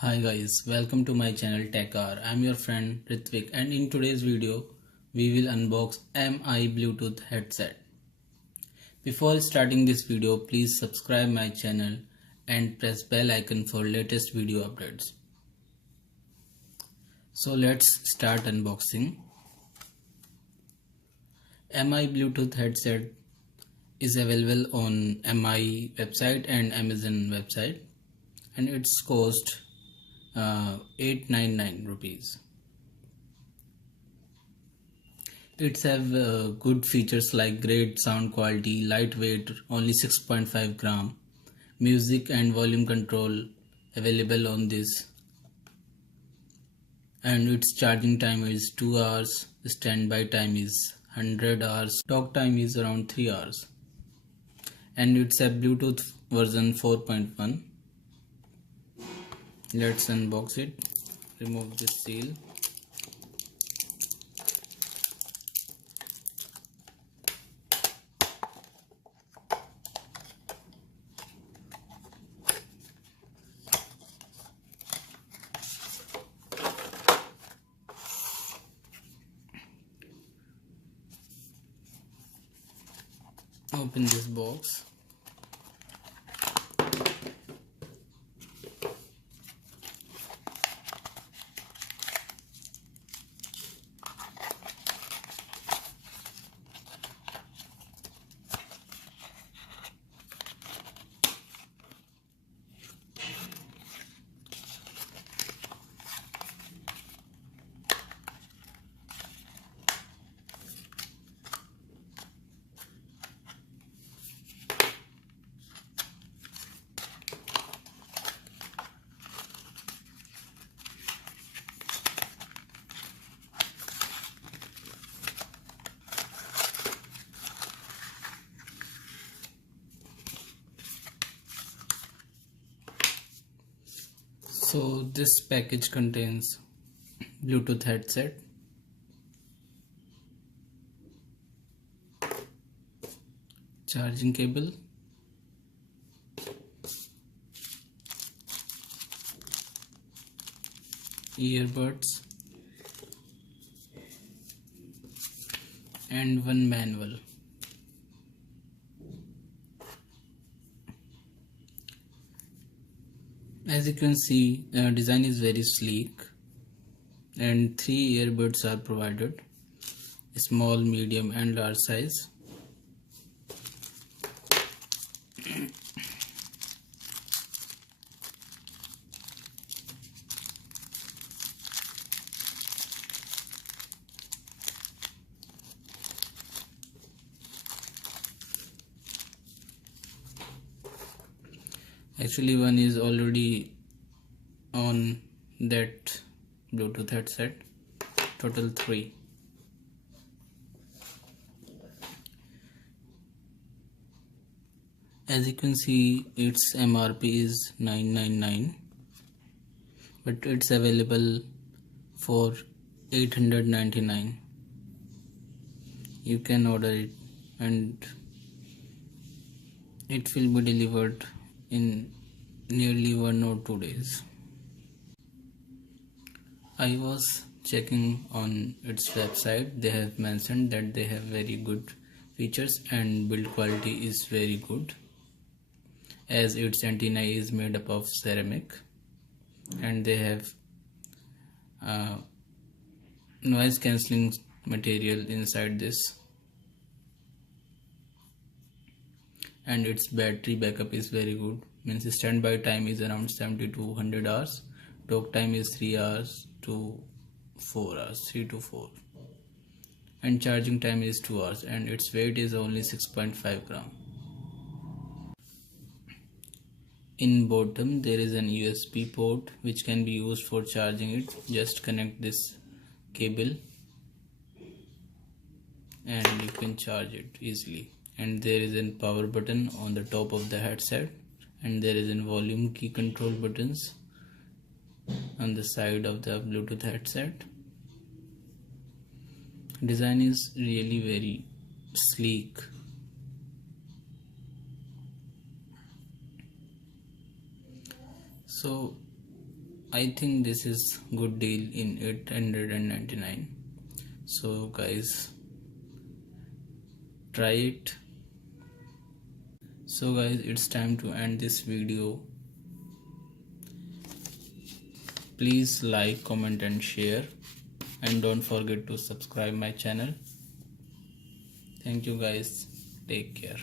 Hi guys, welcome to my channel TechR. I'm your friend Ritvik, and in today's video we will unbox MI Bluetooth headset. Before starting this video, please subscribe my channel and press bell icon for latest video updates. So let's start unboxing. MI Bluetooth headset is available on MI website and Amazon website, and it's cost 899 rupees. It's have good features like great sound quality, lightweight, only 6.5 gram, music and volume control available on this, and its charging time is 2 hours, standby time is 100 hours, talk time is around 3 hours, and it's a Bluetooth version 4.1. Let's unbox it. Remove this seal. Open this box. So this package contains Bluetooth headset, charging cable, earbuds, and one manual. As you can see, design is very sleek, and 3 earbuds are provided: small, medium, and large size. Actually, one is already on that Bluetooth headset. Total 3. As you can see, its MRP is 999, but it's available for 899. You can order it and it will be delivered in nearly 1 or 2 days. I was checking on its website. They have mentioned that they have very good features and build quality is very good, as its antenna is made up of ceramic, and they have noise cancelling material inside this, and its battery backup is very good. Means standby time is around 70 to 100 hours, talk time is 3 hours to 4 hours, 3 to 4, and charging time is 2 hours, and its weight is only 6.5 gram. In bottom there is an USB port which can be used for charging it. Just connect this cable and you can charge it easily. And there is a power button on the top of the headset, and there is a volume key control buttons on the side of the Bluetooth headset. Design is really very sleek. So I think this is good deal in 899. So guys, try it. So guys, it's time to end this video. Please like, comment and share, and don't forget to subscribe my channel. Thank you guys. Take care.